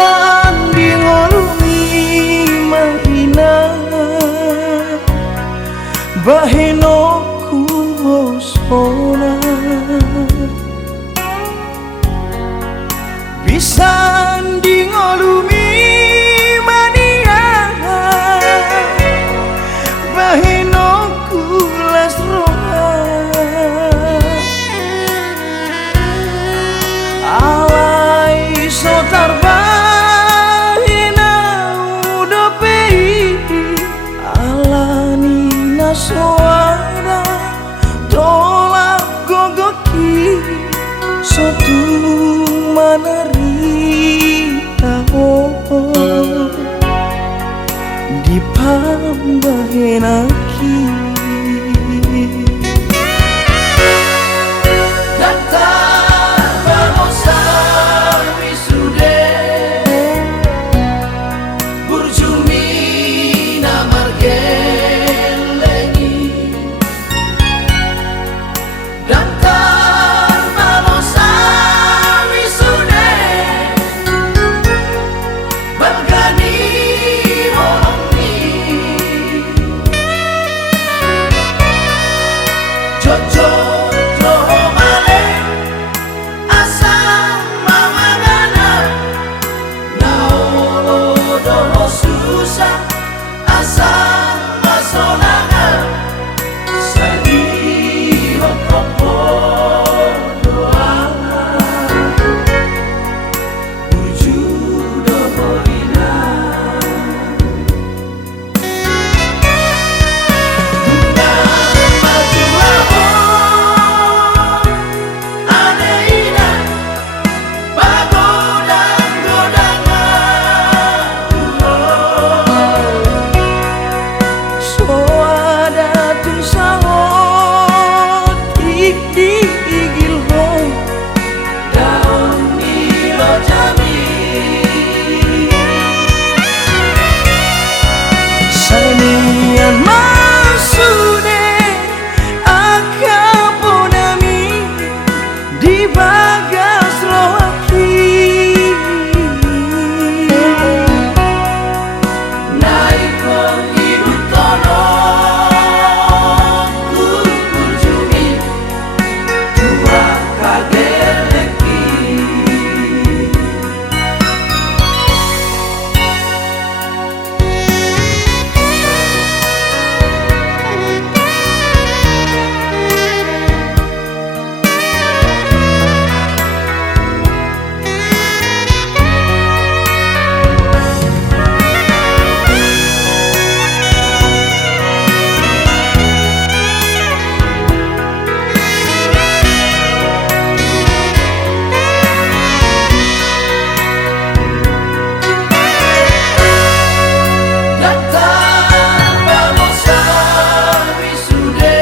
Inang di ngolumi mahina baheno ku hosona bisa di ngolumi mania baheno ku lasroa alai sotar bahina udopei alani nasoara tolak gogoki sotu menerita di pambahenaki datang bamosan wisude Burju mina margelengi datang bamosan wisude balgani molongi jojo joho male asam mamagana naolo doho susah asam masonanga sadi hokopo doa Burju doholina Sanian masude akapodami di bagas rohaki naiko ibu tono ku burjumi dua kageleki datang bamosan wisude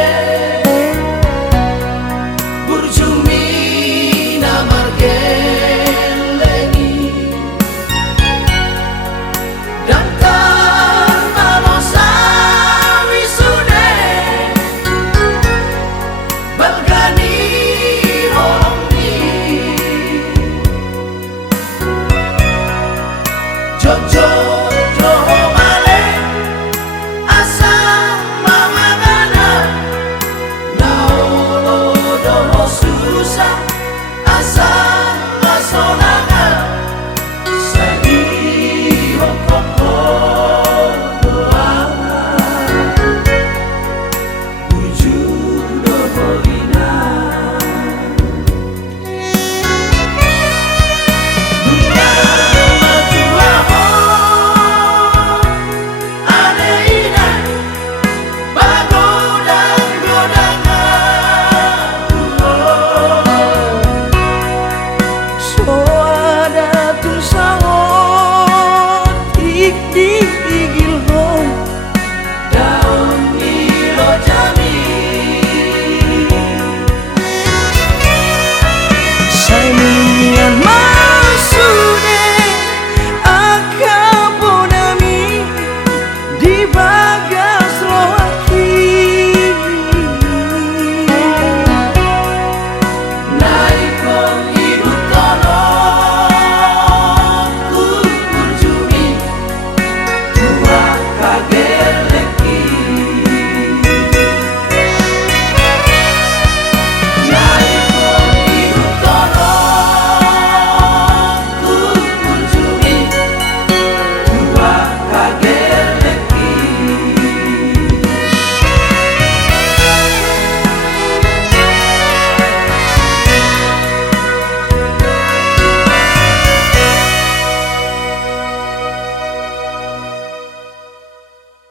Burju mina margelengi datang bamosan wisude balgani molongi jojo joho male asam mamagana naolo doho susah asam masonanga sadi hokopo doa Burju doholina Sanian